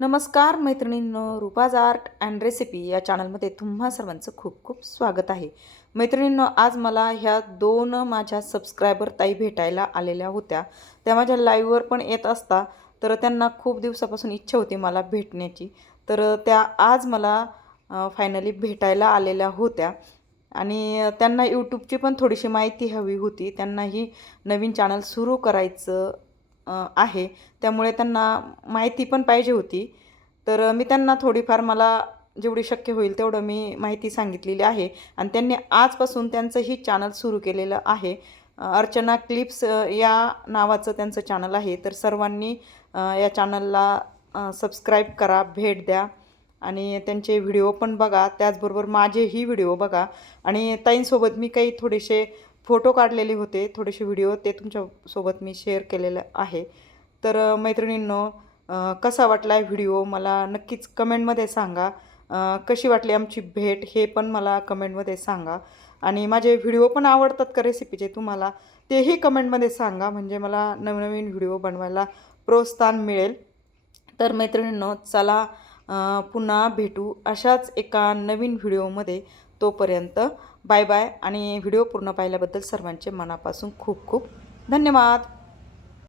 नमस्कार मैत्रिणींनो, रूपाज art and recipe या चॅनलमध्ये तुम्हा सर्वांचं खूप खूप स्वागत आहे. मैत्रिणींनो, आज मला ह्या दोन माझ्या सबस्क्रायबर ताई भेटायला आलेल्या होत्या. त्या माझ्या लाईव्हवर पण येत असता, तर त्यांना खूप दिवसापासून इच्छा होती मला भेटण्याची. तर त्या आज मला फायनली भेटायला आलेल्या होत्या आणि त्यांना यूट्यूबची पण थोडीशी माहिती हवी होती. त्यांनाही नवीन चॅनल सुरू करायचं आहे. त्यामुळे त्यांना माहिती पण पाहिजे होती. तर मी त्यांना थोडीफार मला जेवढी शक्य होईल तेवढं मी माहिती सांगितलेली आहे आणि त्यांनी आजपासून त्यांचंही चॅनल सुरू केलेलं आहे. अर्चना क्लिप्स या नावाचं त्यांचं चॅनल आहे. तर सर्वांनी या चॅनलला सबस्क्राईब करा, भेट द्या आणि त्यांचे व्हिडिओ पण बघा. त्याचबरोबर माझेही व्हिडिओ बघा आणि ताईंसोबत मी काही थोडेसे फोटो काढलेले होते, थोडेसे व्हिडिओ ते तुमच्यासोबत मी शेअर केलेलं आहे. तर मैत्रिणींनो, कसा वाटला व्हिडिओ मला नक्कीच कमेंटमध्ये सांगा. कशी वाटली आमची भेट हे पण मला कमेंटमध्ये सांगा आणि माझे व्हिडिओ पण आवडतात का रेसिपीचे तुम्हाला तेही कमेंटमध्ये सांगा, म्हणजे मला नवनवीन व्हिडिओ बनवायला प्रोत्साहन मिळेल. तर मैत्रिणींनो, चला पुन्हा भेटू अशाच एका नवीन व्हिडिओमध्ये. तोपर्यंत बाय बाय आणि व्हिडिओ पूर्ण पाहिल्याबद्दल सर्वांचे मनापासून खूप खूप धन्यवाद.